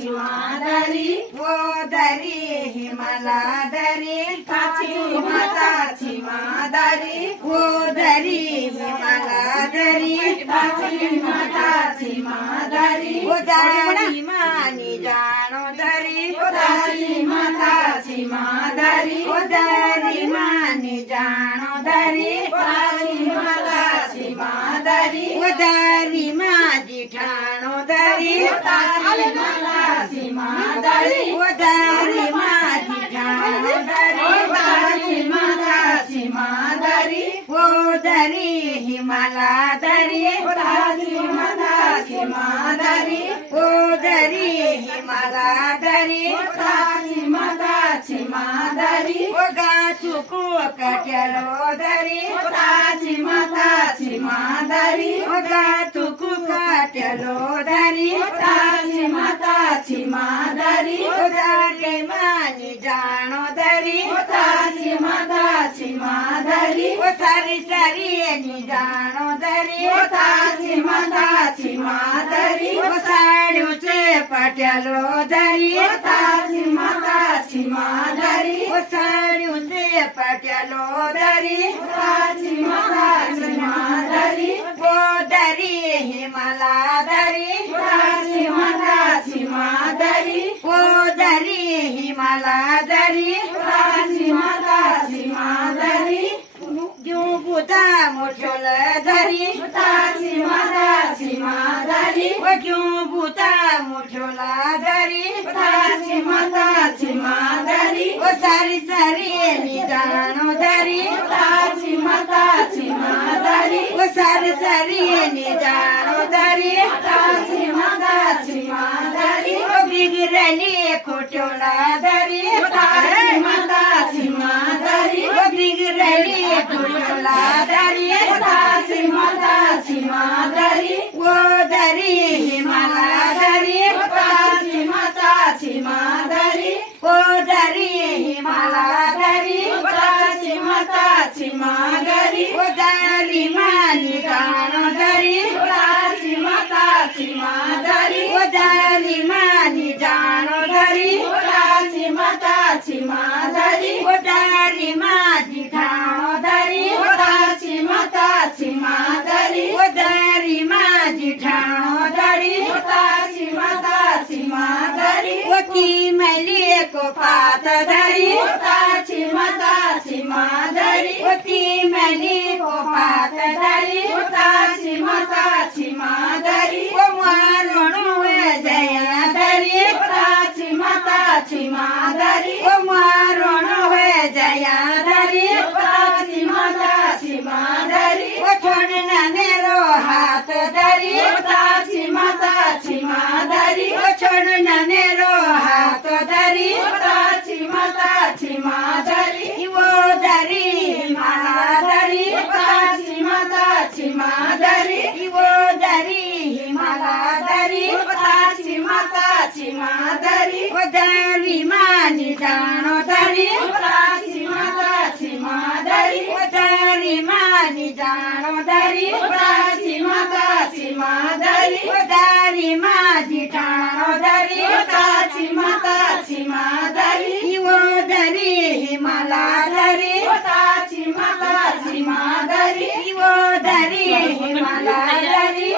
चिमाधरी वो दरी हिमालाधरी चिमाताची माधरी वो दरी हिमालाधरी चिमाताची माधरी वो दारी मानी जानो दरी चिमाताची माधरी वो दारी मानी जानो दरी चिमाताची माधरी वो दारी माजी ठाणो दरी चिमाताची माधरी वो दारी माजी ठाणो दरी चिमाताची माधरी वो दरी हिमालाधरी चिमाताची माधरी वो दरी हिमालाधरी चिमाताची माधरी वो गाचू को कट्यालो दरी चिमाताची माधरी वो गाचू को कट्यालो दरी चिमाताची माधरी वो दारी मानी जानो दरी चिमाताची माधरी वो सारी सारी नी जानो दरी चिमाताची माधरी वो साडूचे पट्यालो दरी चिमाताची माधरी वो साडूचे पट्यालो दरी चिमाताची माधरी वो दरी हिमालाधरी चिमाताची माधरी वो दरी हिमालाधरी चिमाताची माधरी जो बुता मुठोल धरी चिमाताची माधरी वो जो बुता मुठोला धरी चिमाताची माधरी वो सारी सारी नी जानो धरी चिमाताची माधरी वो सारी सारी नी जानो धरी चिमाताची माधरी वो बिगड़ली खोटोला धरी चिमाताची माधरी वो बिगड़ली खोटोला धरी चिमाताची माधरी वो धरी हिमालाधरी चिमाताची माधरी वो धरी हिमालाधरी चिमाताची माधरी वो दारी मानी जानो धरी चिमाताची माधरी वो दारी मानी जानो धरी चिमाताची माधरी वो दारी माजी ठाणो धरी चिमाताची माधरी वो दारी माजी ठाणो धरी चिमाताची माधरी वो की मैली को पात धरी चिमाताची माधरी वो की मैली को पात धरी चिमाताची माधरी वो मारणो जया धरी चिमाताची माधरी वो मारणो जया धरी चिमाताची माधरी वो छोड़ना मेरो हाथ धरी चिमाताची माधरी वो छोड़ना मेरो हाथ धरी चिमाताची माधरी वो धरी हिमालाधरी चिमाताची माधरी वो धरी हिमालाधरी चिमाताची माधरी वो धरी मानी जानो धरी चिमाताची माधरी वो धरी मानी जानो धरी चिमाताची माधरी वो धरी माजी ठाणो धरी चिमाताची माधरी वो धरी हिमालाधरी चिमाताची माधरी वो धरी हिमालाधरी